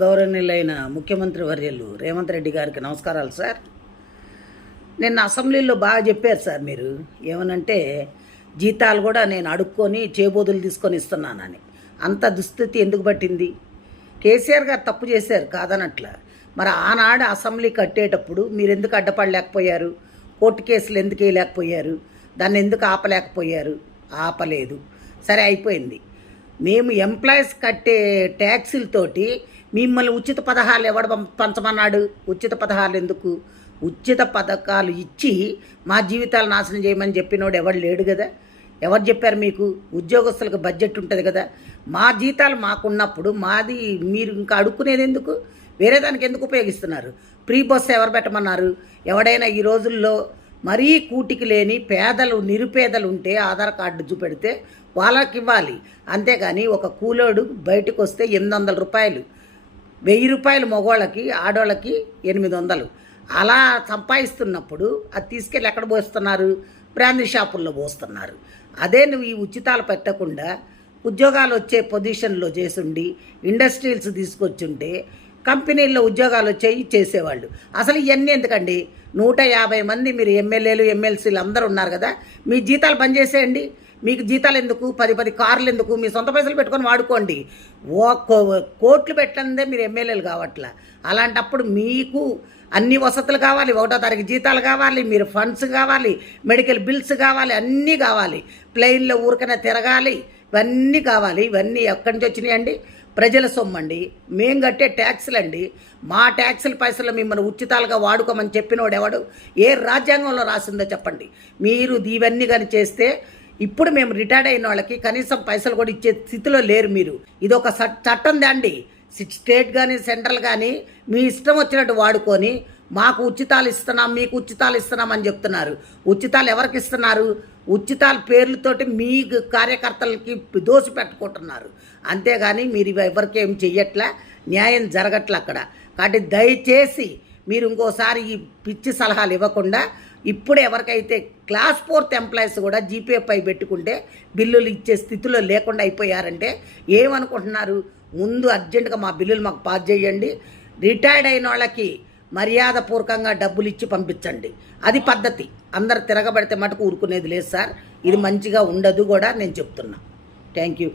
గౌరవనీయులైన ముఖ్యమంత్రి వర్యులు రేవంత్ రెడ్డి గారికి నమస్కారాలు సార్. నిన్న అసెంబ్లీలో బాగా చెప్పారు సార్. మీరు ఏమనంటే జీతాలు కూడా నేను అడుక్కొని చేబోదులు తీసుకొని ఇస్తున్నానని. అంత దుస్థితి ఎందుకు పట్టింది? కేసీఆర్ గారు తప్పు చేశారు కాదనట్ల. మరి ఆనాడు అసెంబ్లీ కట్టేటప్పుడు మీరు ఎందుకు అడ్డపడలేకపోయారు? కోర్టు కేసులు ఎందుకు వేయలేకపోయారు? దాన్ని ఎందుకు ఆపలేకపోయారు? ఆపలేదు. సరే, అయిపోయింది. మేము ఎంప్లాయీస్ కట్టే ట్యాక్సులతోటి మిమ్మల్ని ఉచిత పథకాలు ఎవడు పంచమన్నాడు? ఉచిత పథకాలు ఎందుకు? ఉచిత పథకాలు ఇచ్చి మా జీవితాలు నాశనం చేయమని చెప్పినోడు ఎవడు లేడు కదా. ఎవరు చెప్పారు మీకు? ఉద్యోగస్తులకు బడ్జెట్ ఉంటుంది కదా. మా జీతాలు మాకున్నప్పుడు మాది మీరు ఇంకా అడుక్కునేది ఎందుకు? వేరే దానికి ఎందుకు ఉపయోగిస్తున్నారు? ఫ్రీ బస్సు ఎవరు పెట్టమన్నారు? ఎవడైనా ఈ రోజుల్లో మరీ కూటికి లేని పేదలు నిరుపేదలు ఉంటే ఆధార్ కార్డు చూపెడితే వాళ్ళకి ఇవ్వాలి. అంతేగాని ఒక కూలోడు బయటకు వస్తే 800 రూపాయలు, 1000 రూపాయలు మగవాళ్ళకి, ఆడవాళ్ళకి 800. అలా సంపాదిస్తున్నప్పుడు అది తీసుకెళ్ళి ఎక్కడ పోస్తున్నారు? బ్రాందీ షాపుల్లో పోస్తున్నారు. అదే నువ్వు ఈ ఉచితాలు పెట్టకుండా ఉద్యోగాలు వచ్చే పొజిషన్లో చేసుండి ఇండస్ట్రీస్ తీసుకొచ్చుంటే కంపెనీల్లో ఉద్యోగాలు వచ్చేవి చేసేవాళ్ళు. అసలు ఇవన్నీ ఎందుకండి? 150 మంది మీరు ఎమ్మెల్యేలు ఎమ్మెల్సీలు అందరూ ఉన్నారు కదా, మీ జీతాలు బంద్ చేసేయండి. మీకు జీతాలు ఎందుకు? 10 కార్లు ఎందుకు? మీ సొంత పైసలు పెట్టుకొని వాడుకోండి. కోట్లు పెట్టందే మీరు ఎమ్మెల్యేలు కావట్లా. అలాంటప్పుడు మీకు అన్ని వసతులు కావాలి, 1వ తారీఖు జీతాలు కావాలి, మీరు ఫండ్స్ కావాలి, మెడికల్ బిల్స్ కావాలి, అన్నీ కావాలి. ప్లెయిన్లో ఊరికనే తిరగాలి, ఇవన్నీ కావాలి. ఇవన్నీ ఎక్కడి నుంచి వచ్చినాయండి? ప్రజల సొమ్మండి, మేము కట్టే ట్యాక్సులు అండి. మా ట్యాక్సుల పైసలు మిమ్మల్ని ఉచితాలుగా వాడుకోమని చెప్పినోడు ఎవడు? ఏ రాజ్యాంగంలో రాసిందో చెప్పండి. మీరు ఇవన్నీ కానీ చేస్తే ఇప్పుడు మేము రిటైర్డ్ అయిన వాళ్ళకి కనీసం పైసలు కూడా ఇచ్చే స్థితిలో లేరు మీరు. ఇది ఒక చట్టం దాండి. స్టేట్ కానీ సెంట్రల్ కానీ మీ ఇష్టం వచ్చినట్టు వాడుకొని మాకు ఉచితాలు ఇస్తున్నాం, మీకు ఉచితాలు ఇస్తున్నాం అని చెప్తున్నారు. ఉచితాలు ఎవరికి ఇస్తున్నారు? ఉచితాల పేర్లతోటి మీ కార్యకర్తలకి దోసి పెట్టుకుంటున్నారు. అంతేగాని మీరు ఎవరికి ఏం చెయ్యట్లే, న్యాయం జరగట్లే అక్కడ. కాబట్టి దయచేసి మీరు ఇంకోసారి ఈ పిచ్చి సలహాలు ఇవ్వకుండా ఇప్పుడు ఎవరికైతే క్లాస్ 4th ఎంప్లాయీస్ కూడా జీపీఎఫ్ఐ పెట్టుకుంటే బిల్లులు ఇచ్చే స్థితిలో లేకుండా అయిపోయారంటే ఏమనుకుంటున్నారు? ముందు అర్జెంటుగా మా బిల్లులు మాకు పాస్ చేయండి. రిటైర్డ్ అయిన వాళ్ళకి మర్యాదపూర్వకంగా డబ్బులు ఇచ్చి పంపించండి. అది పద్ధతి. అందరు తిరగబడితే మటుకు ఊరుకునేది లేదు సార్. ఇది మంచిగా ఉండదు కూడా నేను చెప్తున్నా. Thank you.